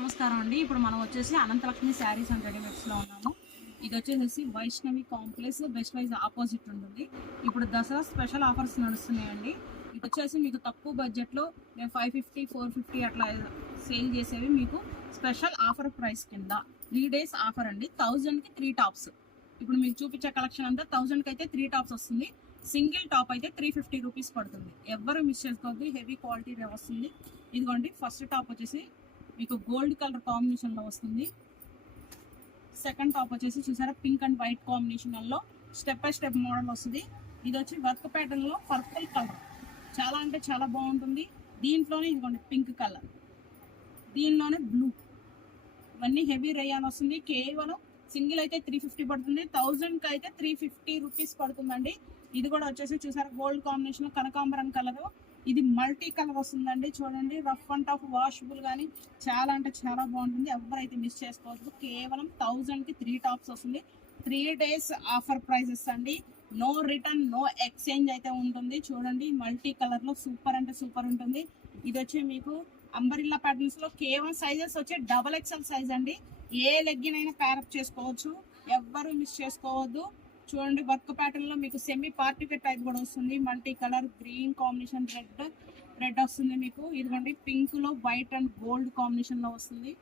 నమస్కారం అండి. ఇప్పుడు మనం వచ్చేసి అనంతలక్ష్మి శారీస్ అండ్ రెడీమేడ్స్లో ఉన్నాము. ఇది వచ్చేసి Vaishnavi complex best wise opposite ఉంటుంది. ఇప్పుడు దసరా స్పెషల్ ఆఫర్స్ నడుస్తున్నాయండి. ఇది వచ్చేసి మీకు తక్కువ బడ్జెట్లో మేము ఫైవ్ ఫిఫ్టీ ఫోర్ ఫిఫ్టీ అట్లా సేల్ చేసేవి మీకు స్పెషల్ ఆఫర్ ప్రైస్ కింద త్రీ డేస్ ఆఫర్ అండి. థౌజండ్కి త్రీ టాప్స్ ఇప్పుడు మీకు చూపించే కలెక్షన్ అంతా థౌజండ్కి అయితే త్రీ టాప్స్ వస్తుంది. సింగిల్ టాప్ అయితే త్రీ ఫిఫ్టీ రూపీస్ పడుతుంది. ఎవ్వరు మిస్ చేసుకోవద్దు. హెవీ క్వాలిటీ వస్తుంది. ఇదిగోండి ఫస్ట్ టాప్ వచ్చేసి మీకు గోల్డ్ కలర్ కాంబినేషన్లో వస్తుంది. సెకండ్ టాప్ వచ్చేసి చూసారా పింక్ అండ్ వైట్ కాంబినేషన్లో స్టెప్ బై స్టెప్ మోడల్ వస్తుంది. ఇది వచ్చి వర్క్ ప్యాటర్న్లో పర్పుల్ కలర్. చాలా అంటే చాలా బాగుంటుంది. దీంట్లోనే ఇదిగోండి పింక్ కలర్. దీనిలోనే బ్లూ. ఇవన్నీ హెవీ రేయాన్ వస్తుంది. కేవలం సింగిల్ అయితే త్రీ ఫిఫ్టీ పడుతుంది. థౌజండ్కి అయితే త్రీ ఫిఫ్టీ రూపీస్ పడుతుందండి. ఇది కూడా వచ్చేసి చూసారా గోల్డ్ కాంబినేషన్ కనకాంబరం కలరు. ఇది మల్టీ కలర్ వస్తుందండి. చూడండి రఫ్ అండ్ టఫ్ వాషబుల్ కానీ చాలా అంటే చాలా బాగుంటుంది. ఎవరైతే మిస్ చేసుకోవద్దు. కేవలం థౌజండ్కి త్రీ టాప్స్ వస్తుంది. త్రీ డేస్ ఆఫర్ ప్రైజెస్ అండి. నో రిటర్న్ నో ఎక్స్చేంజ్ అయితే ఉంటుంది. చూడండి మల్టీ కలర్లో సూపర్ అంటే సూపర్ ఉంటుంది. ఇది వచ్చి మీకు అంబరిల్లా ప్యాటర్న్స్లో కేవలం సైజెస్ వచ్చి డబల్ ఎక్స్ఎల్ సైజ్ అండి. ఏ లెగ్గినైనా అయినా ప్యారప్ చేసుకోవచ్చు. ఎవ్వరు మిస్ చేసుకోవద్దు. చూడండి వర్క్ ప్యాటర్న్లో మీకు సెమీ పార్టీ వేర్ టైప్ కూడా వస్తుంది. Multi colour green combination red red వస్తుంది మీకు. ఇదిగోండి పింక్లో వైట్ అండ్ గోల్డ్ కాంబినేషన్లో వస్తుంది.